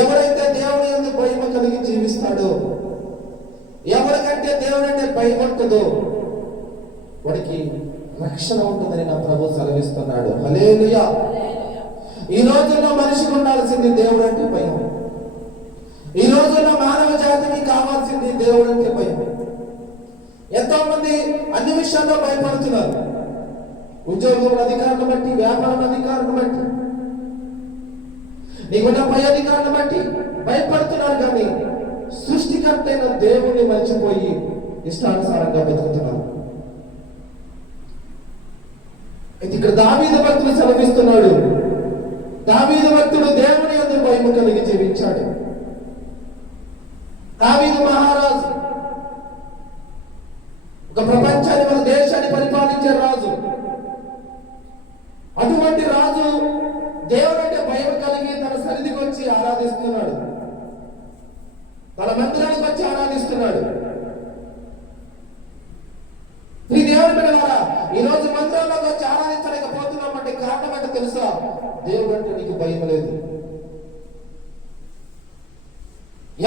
ఎవరైతే దేవుని యందు భయం కలిగి జీవిస్తాడో, ఎవరికంటే దేవుడు అంటే భయం ఉంటుందో వాడికి రక్షణ ఉంటుందని నా ప్రభు సెలవిస్తున్నాడు. హల్లెలూయా. ఈ రోజుల్లో మనిషికి ఉండాల్సింది దేవుడు అంటే భయం. ఈ రోజుల్లో మానవ జాతికి కావాల్సింది దేవుడు అంటే భయం. ఎంతో మంది అన్ని విషయాల్లో భయపడుతున్నారు. ఉద్యోగం అధికారులను బట్టి, వ్యాపారం అధికారులను బట్టి, నీకున్న పై అధికారులను బట్టి భయపడుతున్నారు. కానీ సృష్టికర్త అయిన దేవుణ్ణి మర్చిపోయి ఇష్టానుసారంగా బతుకుతున్నారు. ఇక్కడ దావీదు భక్తుడు సెలవిస్తున్నాడు. దావీదు భక్తుడు దేవుని యందు భయము కలిగి జీవించాడు. దావీదు మహారాజు ఒక ప్రపంచాన్ని, మన దేశాన్ని పరిపాలించే రాజు. అటువంటి రాజు దేవుడు అంటే భయం కలిగి తన సన్నిధికి వచ్చి ఆరాధిస్తున్నాడు. తన మందిరానికి వచ్చి ఆరాధిస్తున్నాడు. ఈ దేవుని బిడ్డలారా, ఈ రోజు మందిరంలోకి వచ్చి ఆరాధించలేకపోతున్నామంటే కారణం అంటే తెలుసా? దేవుడు అంటే నీకు భయం లేదు.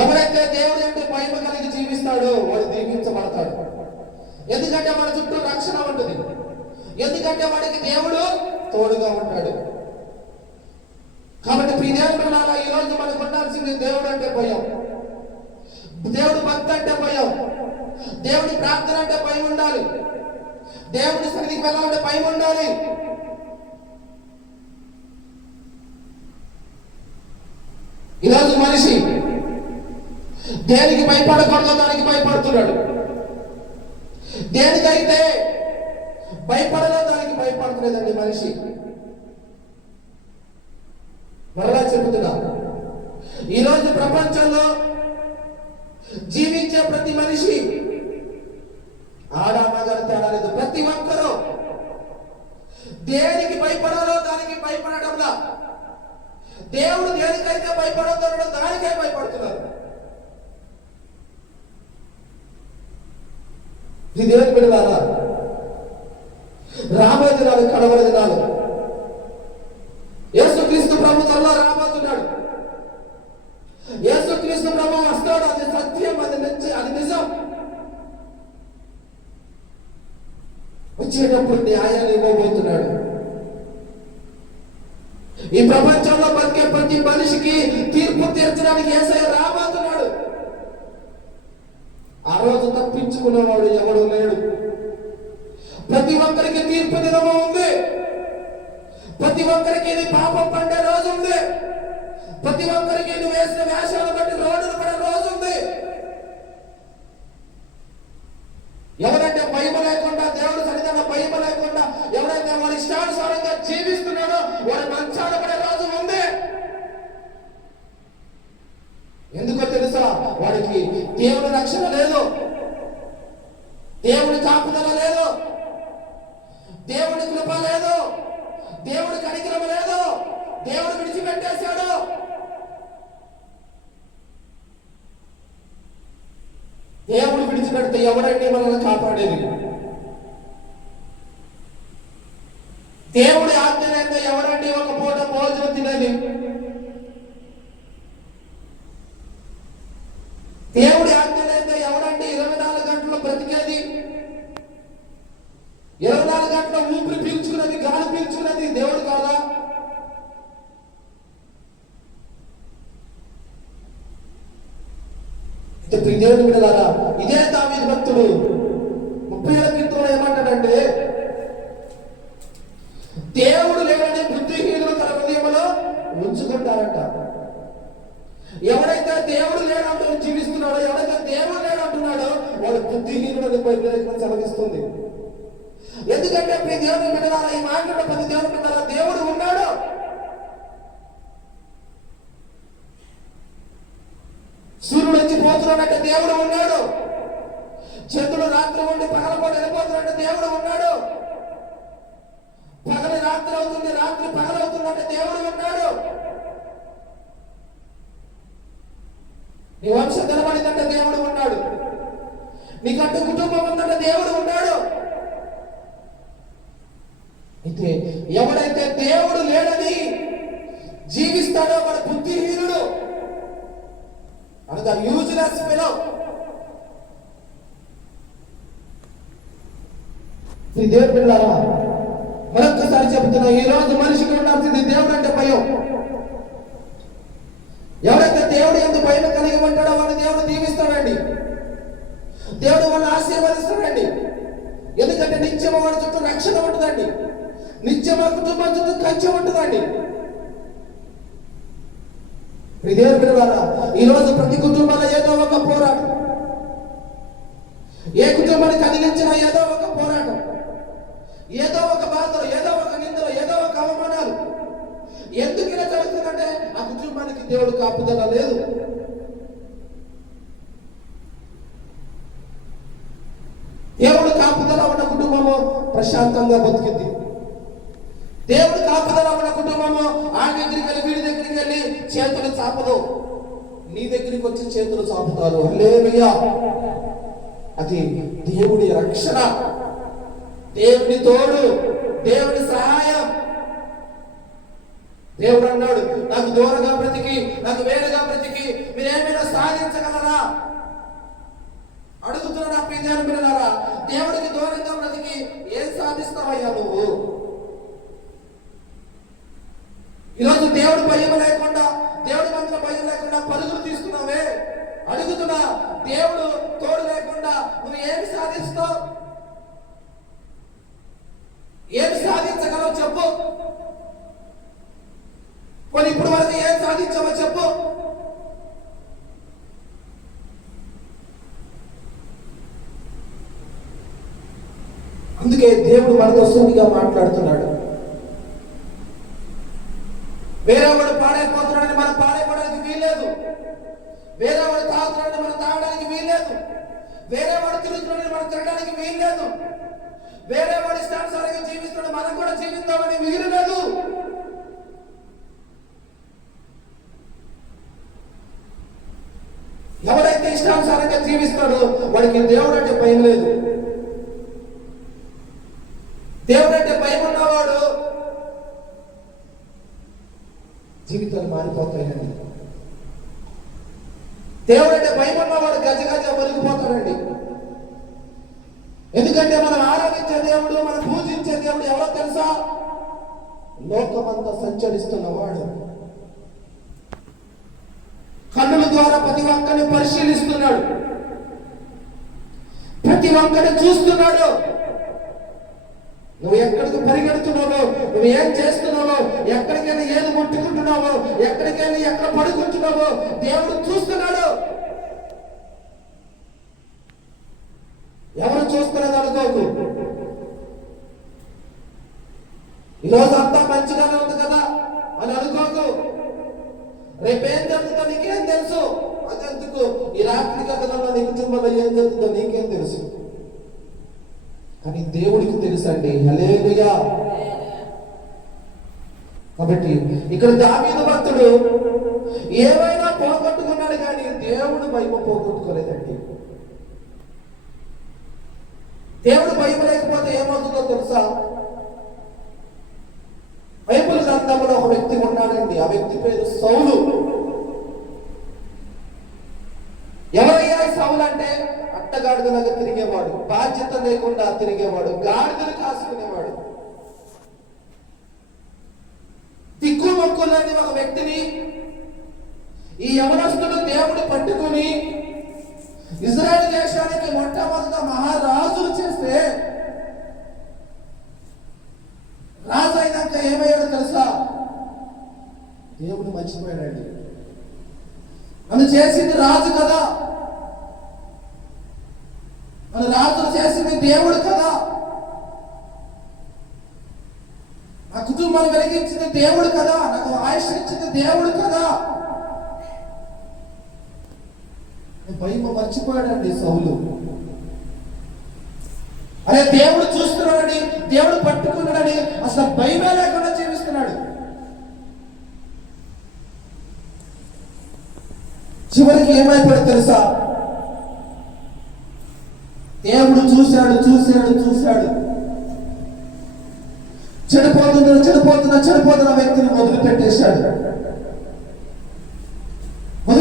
ఎవరైతే దేవుడు అంటే భయం కలిగి జీవిస్తాడో వాడు దీవించబడతాడు. ఎందుకంటే మన చుట్టూ రక్షణ ఉంటుంది. ఎందుకంటే వాడికి దేవుడు తోడుగా ఉంటాడు. కాబట్టి ప్రియ దేవుని బిడ్డలారా, ఈ రోజు మనకు ఉండాల్సింది దేవుడు అంటే భయం, దేవుడు భక్తి అంటే భయం, దేవుడి ప్రార్థన అంటే భయం ఉండాలి, దేవుడి సన్నిధికి వెళ్ళాలంటే భయం ఉండాలి. ఈరోజు మనిషి దేనికి భయపడకూడదో దానికి భయపడుతున్నాడు. దేనికైతే భయపడదో దానికి భయపడలేదండి మనిషి. మరలా చెబుతున్నా, ఈరోజు ప్రపంచంలో జీవించే ప్రతి మనిషి, ఆడ మగ తేడా లేదు, ప్రతి ఒక్కరూ దేనికి భయపడాలో దానికి భయపడడంలా, దేవుడు దేనికైతే భయపడతాడో దానికే భయపడుతున్నారు. ఈ దేవుని బిడ్డలారా, రాబోయే దినాలు కడవరి దినాలు. యేసుక్రీస్తు ప్రభు త్వరలో రాబోతున్నాడు. యేసుక్రీస్తు ప్రభు వస్తాడు. అది సత్యం, అది నిజం. వచ్చేటప్పుడు న్యాయాన్ని ఇవ్వబోతున్నాడు. ఈ ప్రపంచంలో బతికే ప్రతి మనిషికి తీర్పు తీర్చడానికి యేసయ్య రాబోతున్నాడు. ఆ రోజు తప్పించుకునేవాడు ఎవడు లేడు. ప్రతి ఒక్కరికి తీర్పు దినము ఉంది. ప్రతి ఒక్కరికి ఇది పాపం పండే రోజు ఉంది. ప్రతి ఒక్కరికి నువ్వు వేసిన వేషాలు బట్టి రోడ్డులు పడే రోజు ఉంది. ఎవరైతే భయం లేకుండా, దేవుడు సన్నిధిలో భయం లేకుండా ఎవరైతే వారి ఇష్టానుసారంగా జీవిస్తున్నాడో వారి మంచాన పడే రోజు ఉంది. ఎందుకో తెలుసా? వాడికి దేవుని రక్షణ లేదు, దేవుని కాపుదల లేదు, దేవుని కృప లేదు, దేవుడి కనికరం లేదు, దేవుడు విడిచిపెట్టేశాడు. దేవుడు విడిచిపెడితే ఎవరండి మనల్ని కాపాడేది? దేవుడి ఆజ్ఞలైతే ఎవరండి ఒక పూట భోజనం తినేది? దేవుడి ఆజ్ఞలైతే ఎవరండి 24 గంటలు బ్రతికేది? 24 గంటల ఊపిరి పీల్చుకున్నది, గాలి పీల్చుకున్నది దేవుడు కాదా? దేవుని బిడ్డలారా, ఇదే దావీదు భక్తుడు 30 ఏళ్ల క్రితం ఏమంటాడంటే, దేవుడు లేడని బుద్ధిహీనులు తన హృదయంలో ఉంచుకుంటారంట. ఎవడైతే దేవుడు లేడంటూ జీవిస్తున్నాడో, ఎవడైతే దేవుడు లేడంటున్నాడో వాడు బుద్ధిహీనుడు బైబిల్ సెలవిస్తుంది. ఎందుకంటే ప్రతి దేవుని బిడ్డలారా, ఈ మాట్లాడే ప్రతి దేవుని బిడ్డలారా, దేవుడు ఉన్నాడు. సూర్యుడు వచ్చి పోతున్నాడంటే దేవుడు ఉన్నాడు. చంద్రుడు రాత్రి ఉండి పగలపూట వెళ్ళిపోతున్నాడంటే దేవుడు ఉన్నాడు. పగలు రాత్రి అవుతుంది, రాత్రి పగలవుతుందంటే దేవుడు ఉన్నాడు. నీ వంశం నిలబడిందంటే దేవుడు ఉన్నాడు. నీకంటూ కుటుంబం ఉందంటే దేవుడు ఉన్నాడు. అయితే ఎవడైతే దేవుడు లేడని జీవిస్తాడో వాడు బుద్ధిహీనుడు. the useless fellow. ఈ దేవుడు పిల్లారా, మరొక్కసారి చెబుతున్నా, ఈ రోజు మనిషికి ఉండాల్సింది దేవుడు అంటే భయం. ఎవరైతే దేవుడు ఎందుకు భయం కలిగి ఉంటాడో వాళ్ళని దేవుడు దీవిస్తాడండి, దేవుడు వాళ్ళని ఆశీర్వదిస్తాడండి. ఎందుకంటే నిత్యం వాడి చుట్టూ రక్షణ ఉంటుందండి, నిత్యం ఆ కుటుంబం చుట్టూ కంచె ఉంటుందండి. ఈ రోజు ప్రతి కుటుంబంలో ఏదో ఒక పోరాటం, ఏ కుటుంబాన్ని కలిగించినా ఏదో ఒక పోరాటం, ఏదో ఒక బాధలు, ఏదో ఒక నిందలు, ఏదో ఒక అవమానాలు. ఎందుకు ఇలా జరుగుతుందంటే ఆ కుటుంబానికి దేవుడు కాపుదల లేదు. దేవుడు కాపుదల ఉన్న కుటుంబము ప్రశాంతంగా బతికింది. దేవుడు కాపుదల ఉన్న కుటుంబము ఆ దగ్గరికి వెళ్ళి వీడి దగ్గరికి వెళ్ళి చేతులు చాపదు, నీ దగ్గరికి వచ్చి చేతులు చాపుతారు. హల్లెలూయా. అది దేవుడి రక్షణ, దేవుని తోడు, దేవుని సహాయం. దేవుడు అన్నాడు, నాకు దూరంగా బ్రతికి, నాకు వేరుగా బ్రతికి మీరేమైనా సాధించగలరా? అడుగుతున్నా నా ప్రియమైన పిల్లలారా, దేవుడికి దూరంగా బ్రతికి ఏం సాధిస్తావయ్యా నువ్వు? ఈరోజు దేవుడు భయం లేకుండా, దేవుడి మంత్రం భయం లేకుండా పరుగులు తీస్తున్నావే. అడుగుతున్నా, దేవుడు తోడు లేకుండా నువ్వు ఏమి సాధిస్తావు? ఏమి సాధించగలవు చెప్పు? మరి ఇప్పుడు వరకు ఏం సాధించావో చెప్పు. అందుకే దేవుడు మనతో సూటిగా మాట్లాడుతున్నాడు. వేరేవాడు పాడైపోతున్నాడని మనం పాడైపోవడానికి వీల్లేదు, వేరేవాడు తాగుతున్నాడని మనం తాగడానికి వీల్లేదు, వేరేవాడు తిరుగుతున్నాడని మనం తిరగడానికి వీల్లేదు, వేరేవాడు ఇష్టానుసారంగా జీవిస్తున్నాడు మనం కూడా జీవిద్దామని వీలు లేదు. ఎవరైతే ఇష్టానుసారంగా జీవిస్తాడో వాడికి దేవుడు అంటే భయం లేదు. దేవుడు అంటే భయం ఉన్నవాడు జీవితాలు మారిపోతాయండి. దేవుడు అంటే భయం ఉన్నవాడు గజ గజ వణికిపోతాడండి. ఎందుకంటే మనం ఆరాధించే దేవుడు, మనం పూజించే దేవుడు ఎవరో తెలుసా? లోకమంతా సంచరిస్తున్నవాడు, కన్నుల ద్వారా ప్రతి ఒక్కరిని పరిశీలిస్తున్నాడు, ప్రతి ఒక్కరిని చూస్తున్నాడు. నువ్వు ఎక్కడికి పరిగెడుతున్నావో, నువ్వు ఏం చేస్తున్నావో, ఎక్కడికైనా ఏది ముట్టుకుంటున్నావో, ఎక్కడికైనా ఎక్కడ పడుకుంటున్నావో దేవుడు చూస్తున్నాడు. ఎవరు చూస్తున్నది అనుకోకు. ఈరోజు అంతా మంచిగానే ఉంది కదా అని అనుకోకు. రేపేం జరుగుతుందో నీకేం తెలుసు? అదెందుకు? ఈ రాత్రి గతంలో నీ కుటుంబంలో ఏం జరుగుతుందో నీకేం తెలుసు? కానీ దేవుడికి తెలుసండి. హల్లెలూయా. కాబట్టి ఇక్కడ దావీదు భక్తుడు ఏమైనా పోగొట్టుకున్నాడు కానీ దేవుడు భయం పోగొట్టుకోలేదండి. దేవుడు భయం లేకపోతే ఏమవుతుందో తెలుసా? బైబిల్ గ్రంథంలో ఒక వ్యక్తి ఉన్నాడండి, ఆ వ్యక్తి పేరు సౌలు. ఎవరయ్యా సౌలు అంటే? అట్టగాడిదలాగా తిరిగేవాడు, బాధ్యత లేకుండా తిరిగేవాడు, గాడిదలు కాసుకునేవాడు, దిక్కు మొక్కు లేని ఒక వ్యక్తిని ఈ యవనస్తుడు దేవుడు పట్టుకుని ఇజ్రాయెల్ దేశానికి మొట్టమొదట మహారాజులు చేస్తే, రాజు అయినాక ఏమయ్యాడో తెలుసా? దేవుడు మర్చిపోయాడండి. నన్ను చేసింది రాజు కదా, నన్ను రాజులు చేసింది దేవుడు కదా, నా కుటుంబాన్ని వెలిగించింది దేవుడు కదా, నాకు ఆయుష్ ఇచ్చింది దేవుడు కదా. భయం మర్చిపోయాడండి సౌలు. అరే దేవుడు చూస్తున్నాడని, దేవుడు పట్టుకున్నాడని అసలు భయమే లేకుండా జీవిస్తున్నాడు. చివరికి ఏమైపోయాడు తెలుసా? దేవుడు చూశాడు చూశాడు చూశాడు, చెడిపోతున్న వ్యక్తిని వదిలిపెట్టేశాడు.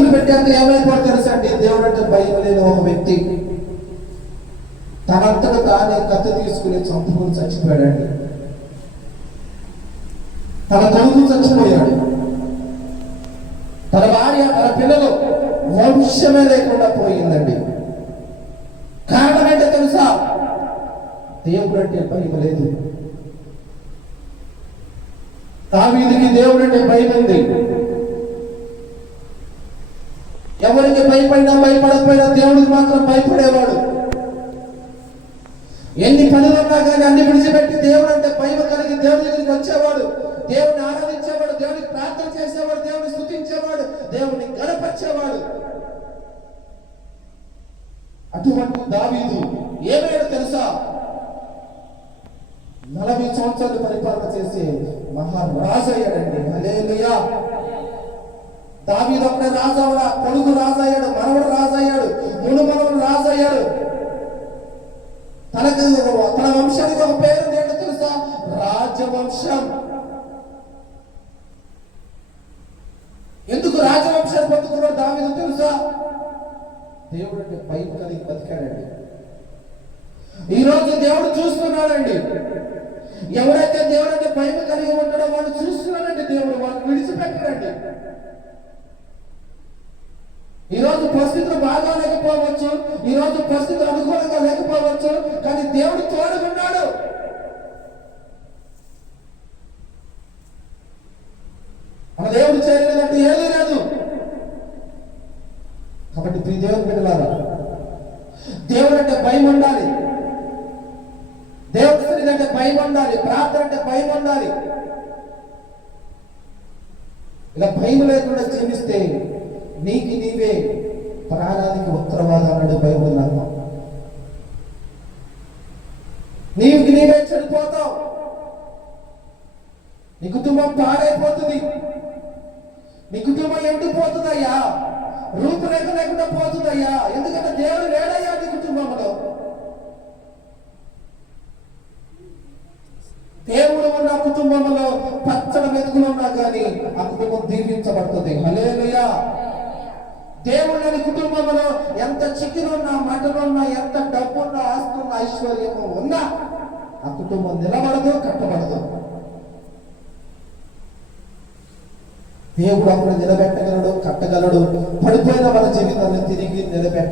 విడిచిపెట్టేంత ఏమైపోతే తెలుసా అండి, దేవుడు అంటే భయం లేని ఒక వ్యక్తి తనంతట తానే కత్తి తీసుకుని చంపుకుని చచ్చిపోయాడండి. తన కొడుకు చచ్చిపోయాడు, తన భార్య, తన పిల్లలు, వంశమే లేకుండా పోయిందండి. కారణం ఏంటో తెలుసా? దేవుడు అంటే భయం లేదు. దావీదుకి దేవుడు అంటే భయం ఉంది. ఎవరికి భయపడినా భయపడకపోయినా దేవుడికి మాత్రం భయపడేవాడు. ఎన్ని పనులున్నా కానీ అన్ని విడిచిపెట్టి దేవుడు అంటే భయం కలిగి దేవుడి దగ్గరికి వచ్చేవాడు, దేవుడిని ఆరాధించేవాడు, దేవుడికి ప్రార్థన చేసేవాడు, దేవుడిని స్తుతించేవాడు, దేవుడిని గణపరిచేవాడు. అటువంటి దావీదు ఏమయ్యాడు తెలుసా? 40 సంవత్సరాలు పరిపాలన చేసి మహారాజు అయ్యాడండి. హల్లెలూయా. దావీదు అప్పుడే రాజు అవడా, కొడుకు రాజు అయ్యాడు, మనవడు రాజు అయ్యాడు, మనవడు రాజు అయ్యాడు. తన వంశానికి ఒక పేరు ఏంటో తెలుసా? రాజవంశం. ఎందుకు రాజవంశాన్ని పొందుకున్నాడు దావీదు తెలుసా? దేవుడు అంటే భయం కలిగి బతికాడండి. ఈ రోజు దేవుడు చూస్తున్నాడండి. ఎవరైతే దేవుడు అంటే భయం కలిగి ఉంటాడో వాళ్ళు చూస్తున్నాడండి. దేవుడు వాళ్ళు విడిచిపెట్టాడండి. ఈ రోజు పరిస్థితులు బాగా లేకపోవచ్చు, ఈ రోజు పరిస్థితులు అనుకూలంగా లేకపోవచ్చు, కానీ దేవుడు తోడుకున్నాడు. మన దేవుడు చేయలేదంటే ఏమీ లేదు. కాబట్టి ప్రియ దేవుని బిడ్డలారా, దేవుడు అంటే భయం ఉండాలి, దేవుడి సన్నిధి అంటే భయం ఉండాలి, ప్రార్థన అంటే భయం ఉండాలి. ఇలా భయం లేకుండా జీవిస్తే నీకు నీవే ప్రాణానికి ఉత్తరవాదాలు బైబిల్ నమ్మం. నీకు నీవే చనిపోతావు, నీ కుటుంబం పాడైపోతుంది, నీ కుటుంబం ఎండిపోతుందయ్యా, రూపురేఖ లేకుండా పోతుందయ్యా. ఎందుకంటే దేవుడు లేడయ్యా నీ కుటుంబంలో. దేవుడు ఉన్న కుటుంబంలో పచ్చడి మెతుకులు ఉన్నా కానీ ఆ కుటుంబం దీవించబడుతుంది. హల్లెలూయా. దేవుడు లేని కుటుంబంలో ఎంత చికెన్ ఉన్నా, మటన్ ఉన్నా, ఎంత డబ్బు ఉన్నా, ఆస్తి ఉన్నా, ఐశ్వర్యము ఉన్నా ఆ కుటుంబం నిలబడదు, కట్టబడదు. దేవుడు అప్పుడు నిలబెట్టగలడు, కట్టగలడు. పడిపోయిన మన జీవితాన్ని తిరిగి నిలబెట్ట